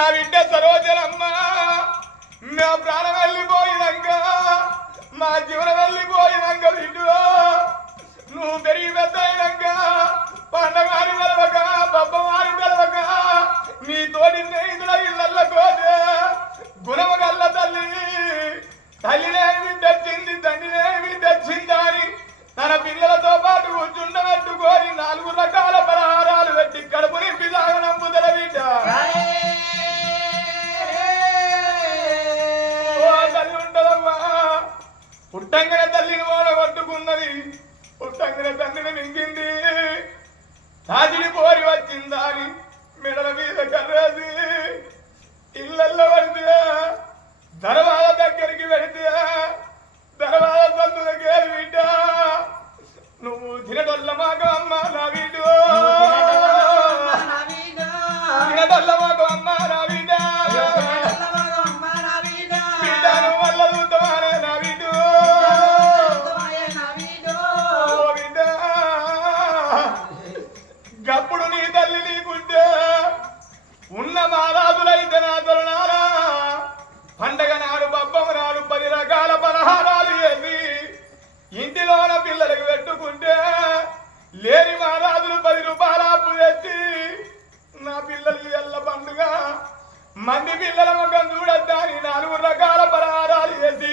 నా బిడ్డ సరోజనమ్మ నా ప్రాణం వెళ్ళిపోయినాక మా జీవనం వెళ్ళిపోయినాక బిడ్డు నువ్వు పెరిగి పెద్ద అయినాక పండగాని తెలవక బొబ్బవారి తెలవక నీ తోటి స్నేహితుల ఇళ్ళల్లో కోతే గుణమగల్ల తల్లి తల్లినేమి తెచ్చింది తండ్రినేమి తెచ్చిందా అని తన పిల్లలతో పాటు కూర్చుండబెట్టుకొని 4 రకాల పలహారాలు పెట్టి కడుపు నింపి సాగనంపుదల బిడ్డ తల్లి ఉండదమ్మా పుట్టంగన తల్లిని ఓడగొట్టుకున్నది పుట్టంగన తండ్రిని మింగింది తాజిడి పోరి వచ్చిందా అని మెడల మీద కర్రాసి ఇళ్ళల్లో పడితే దర్వాజ దగ్గరికి పెడితే దర్వాజ సందు దగ్గర బిడ్డ నువ్వు తినడొల్ల మాకు అమ్మ నా వీడు తినడొల్ల మాకు అమ్మ నా బిడ్డ బిడ్డ నువ్వు వల్ల చూద్దామనే నా వీడు బిడ్డ గప్పుడు నీ తల్లి నీకుంటే ఉన్న మారాజులైతే నా తొలనారా పండగ నాడు బబ్బమ్మ నాడు 10 రకాల పలహారాలు వేసి ఇంటిలోన పిల్లలకు పెట్టుకుంటే లేని మహారాజులు 10 రూపాయల అప్పు తెచ్చి నా పిల్లలు ఎల్ల పండుగ మంది పిల్లల ముఖం చూడద్దాని 4 రకాల పలహారాలు వేసి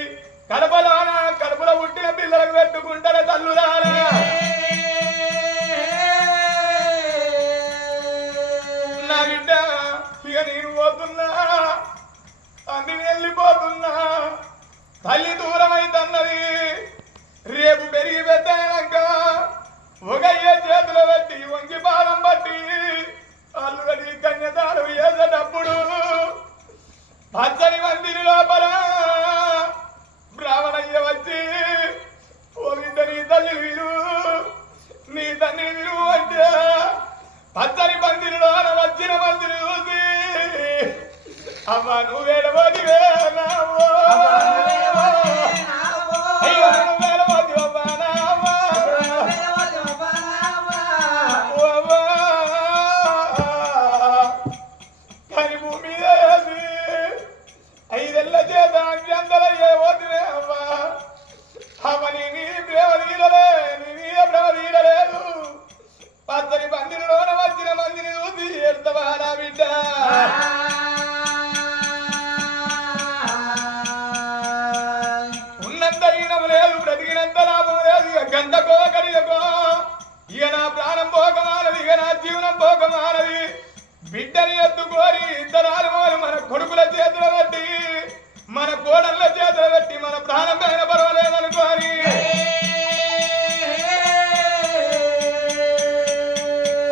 కడుపులో పుట్టిన పిల్లలకు పెట్టుకుంటారా తల్లురారా నా బిడ్డ ఇక నేను పోతున్నా అన్ని వెళ్ళిపోతున్నా తల్లి దూరమైతన్నది రేపు పెరిగి పెద్దయినాక ఒకయ్యే చేతులు పెట్టి వంగి పాదం పట్టి అల్లుడి కన్యతాడు వేసేటప్పుడు పచ్చని మందిరి లోపల బ్రాహ్మణయ్య వచ్చి ఓ బిడ్డ నీ తల్లి విలు నీ తండ్రి విలువ అంటే పచ్చని మందిరిలో వచ్చిన మందిరి చూసి అమ్మ నువ్వేడబోదివే నావో అయ్యో నువ్వేడబోదివా నావా కానీ భూమి వేసి 5 ఏళ్ల చేత అంజందల ఏ పోతివే అమ్మా అమ్మ నీ ప్రేమ తీరలే నీ మీద ప్రేమ తీరలేదు పచ్చని మందిరిలోన వచ్చిన మందిని చూసి ఎడతావా నా బిడ్డ బ్రతికినంత లాభం లేదు గంటకో కడియకో ఇక నా ప్రాణం పోకమానది ఇక నా జీవనం పోకమానది బిడ్డని ఎత్తుకోరి 2 ఆలుమోలు మన కొడుకుల చేతులు పెట్టి మన కోడళ్ళ చేతులు పెట్టి మన ప్రాణం పైన పర్వాలేదనుకోని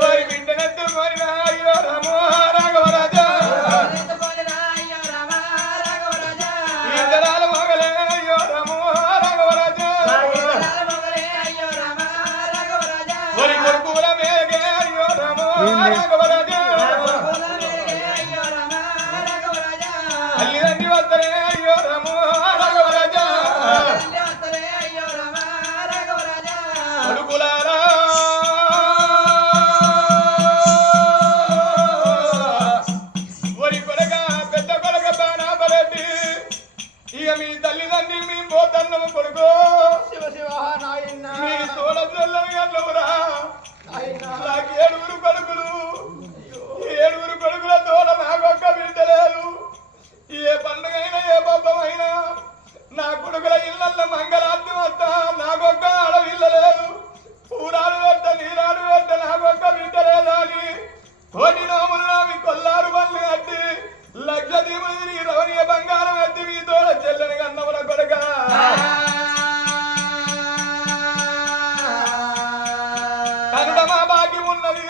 వారి బిడ్డనెత్తుకొని అయ్యో రామో రాఘవరాజా ఇద్దరాలు మగలే అయ్యో రామో తల్లిదండ్రి వద్దరే అయ్యో రమో రాఘవరాజా కొడుకులారా ఒరి కొడక పెద్ద కొడక బాణాపరెడ్డి ఇక మీ తల్లిదండ్రి మీ పోతన్నము కొడుకో మీ తోడ పిల్లలు ఎల్లవురా నాకు 7 కొడుకులు 7 కొడుకుల తోడ నాకొక్క బిడ్డ లేదు ఏ పండుగైనా ఏ పబ్బమైనా నా కొడుకుల ఇళ్ళల్లో మంగళార్తి వస్తా నాకొక్క ఆడవిల్ల లేదు పూరాలు పెట్ట నీరాడు పెట్ట నాకొక్క బిడ్డ లేదా అని కోటి నోములు నామి కొల్లారు పనులు కట్టి 1,00,000 దీములు రవణీయ బంగారం ఎత్తి మీ తోడ చెల్లని కన్నముల కొడక కనుడమా భాగ్యం ఉన్నది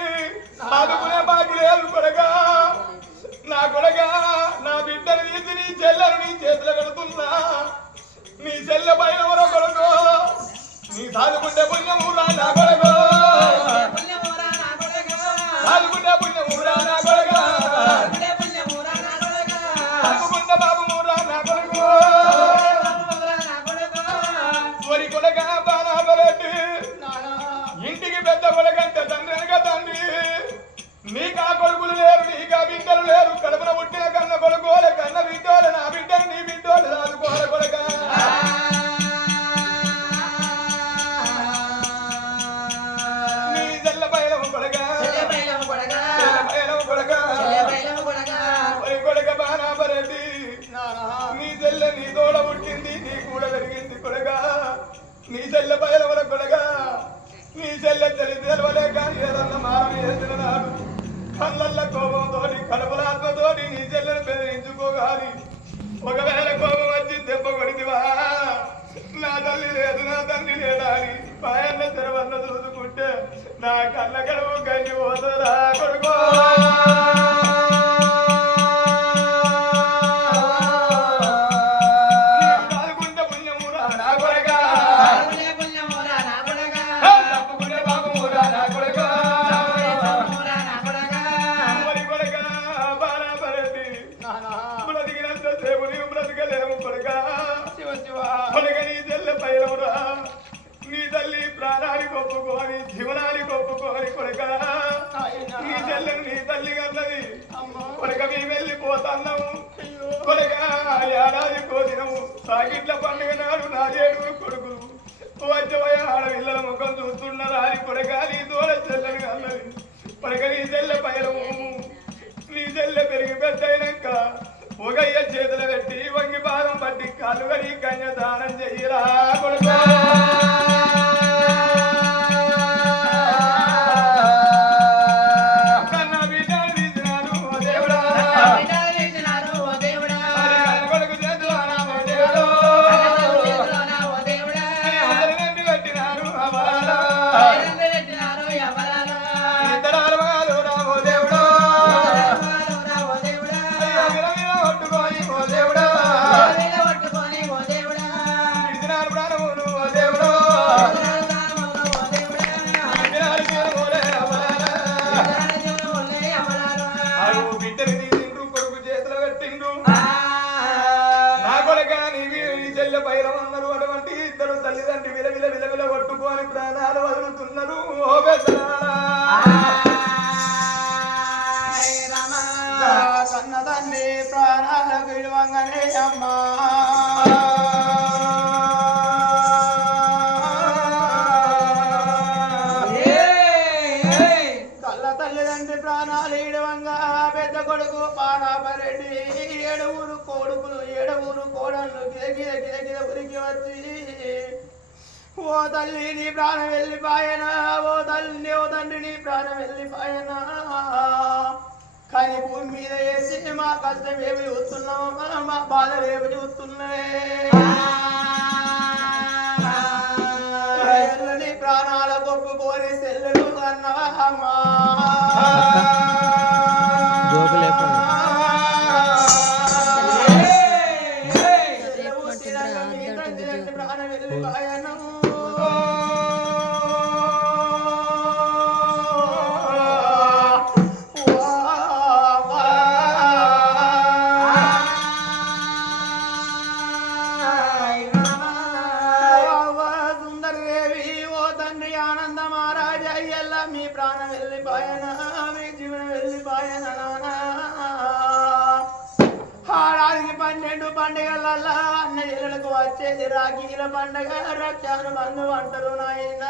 ఆదుకునే భాగ్యం లేదు కొడక నా కొడక నా బిడ్డను తీసి నీ చెల్లెను నీ చేతులు కడుతున్నా నీ చెల్లె పైన మరో కొడుకో నీ సాదుకుంటే పుణ్యమూరా నా కొడకో సాదుకుంటే పుణ్యమూరా నా కొడక సాదుకుంటే బాబు మూరా నా కొడుకో ఒరి కొడక బాణాపరెడ్డి ఇంటికి పెద్ద కొడకంటే తండ్రి వెనక తండ్రి నీకా కొడుకులు లేరు నీకా బిడ్డలు లేరు కడుపున పుట్టిన చెల్లె బయలువల కొడగా నీ చెల్లె తెలియలేక ఏదన్నా మారని చేసిన నాడు కళ్ళల్ల కోపంతోటి కడుపులాత్మతోటి నీ చెల్లెను బెదిరించుకోగాలి ఒకవేళ కోపం వచ్చి దెబ్బ కొడితివా నా తల్లి లేదు నా తండ్రి లేడా అని పాయన్న తెరవన్న చూసుకుంటే నా కళ్ళ గడవు గంజి పోతుందా కొడుకో నీ తల్లి ప్రాణానికి ఒప్పుకోని జీవనానికి ఒప్పుకోని కొడుక నీ చెల్లెను నీ తల్లి కన్నది కొడుక మేము వెళ్ళిపోతున్నాము కొడుక ఏడాది కోదినము సాగిట్ల పండుగ నాడు నా ఏడుగురు కొడుకులు వచ్చబోయే ఆడపిల్లల ముఖం చూస్తున్నారా అని కొడుక నీ దూర చెల్లెను కన్నది కొడుక నీ చెల్లె పైరము నీ చెల్లె పెరిగి పెద్దయినాక పొగయ్య చేతులు పెట్టి వంగి పాదం పట్టి కాళ్ళు కడి కన్య దానం చెయ్యరా కొడుక ప్రాణాలు వదులుతున్నారు కన్నదాన్ని ప్రాణాలకు విలువంగానే అమ్మా కళ్ళ తల్లిదండ్రి ప్రాణాలు ఇడవంగా పెద్ద కొడుకు పారాపరెడ్డి ఏడుగురు కొడుకులు ఏడుగురు కోడళ్ళు గిరగిర ఉరికి వచ్చి ఓ తల్లి నీ ప్రాణం వెళ్ళిపోయనా ఓ తల్లి ఓ తండ్రి నీ ప్రాణం వెళ్ళిపోయనా కానీ భూమి మీద వేసి మా కష్టం ఏమి చూస్తున్నావు మా బాధలు ఏమి చూస్తున్నాయి నీ ప్రాణాల కొప్పుకోని సెల్లుడు అన్నవా అమ్మా ప్రాణం వెళ్ళిపోయనా మీ ప్రాణం వెళ్ళిపోయనా మీ జీవనం వెళ్ళిపోయనా ఆడాదికి 12 పండుగలల్లా అన్న ఇళ్ళకు వచ్చేది రాఖీల పండగ రక్షాను మందు అంటారు నాయన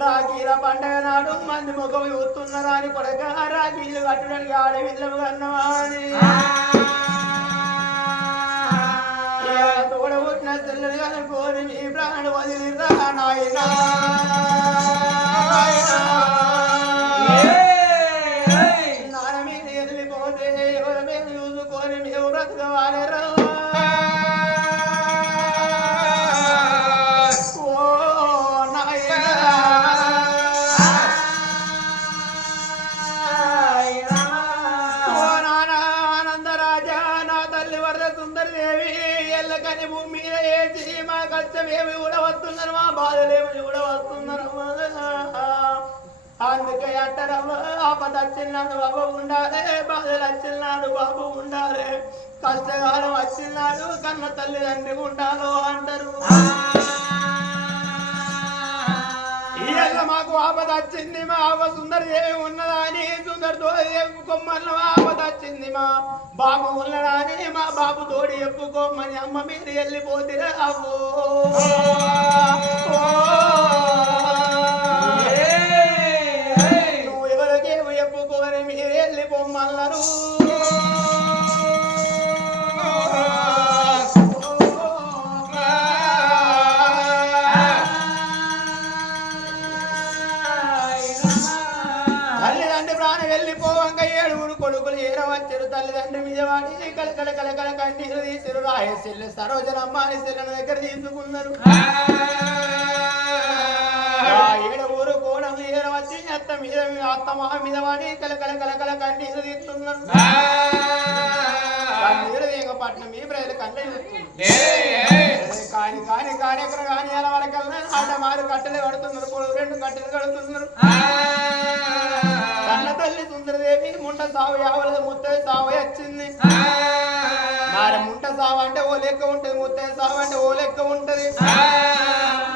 రాఖీల పండగ నాడు మంది ముఖం చూస్తున్నారా అని కొడక రాఖీలు కట్టడానికి ఆడవిల్లము కన్నవాని తోడ పుట్టిన తెల్లని కనుకోని మీ ప్రాణం వదిలిరా నాయన నాన్న మీద ఎదిలిపోతే ఎవరి మీద చూసుకొని మేము బ్రతకవాలేరా ఓ నాయన ఓ నాన్న ఆనందరాజా నా తల్లి వరద సుందరదేవి ఎల్లకని భూమి మీద వేసి మా కష్టమేమి కూడా వస్తున్నారు మా బాధలేమి కూడా వస్తున్నారు అందుకే అంటారమ్మ ఆపద వచ్చినాడు బాబు ఉండాలి బాధలు వచ్చినాడు బాబు ఉండాలి కష్టకాలం వచ్చినాడు కన్న తల్లిదండ్రి ఉండాలో అంటారు ఇయ్యాల మాకు ఆపద వచ్చింది మా ఆప సుందరి ఏమి ఉన్నదాని సుందరితో కొమ్మన్న ఆపద వచ్చింది మా బాబు ఉన్నదాని మా బాబు తోడి ఎప్పుకోమని అమ్మ మీరు వెళ్ళిపోతే అవ్వో ఎప్పుకోని మీరు వెళ్ళిపోమన్నారు రాని వెళ్ళిపోవంక 7 కొడుకులు ఏరవచ్చారు తల్లిదండ్రి మీద వాడి కలకల కలకల కన్నీరు తీసిరు రాయసిల్లు సరోజనమ్మ అని సిల్లని దగ్గర తీసుకున్నారు 7 కోణం ఏరవచ్చి అత్త మీద అత్తమ్మ మీద వాడి కలకల కలకల కన్నీరు తీస్తున్నారు కన్నీరు తీగ పట్నం ఈ ప్రజలు కళ్ళ కాని కాని కాని ఎక్కడ కాని ఎలా వరకల్లా ఆట మారు కట్టెలు కడుతున్నారు 2 కట్టెలు కడుతున్నారు కన్న తల్లి సుందరదేవి ముంట సావు యావలేదు ముత్తయ్య సావు వచ్చింది మరి ముంట సావు అంటే ఓ లెక్క ఉంటది ముత్తయ్య సావు అంటే ఓ లెక్క ఉంటది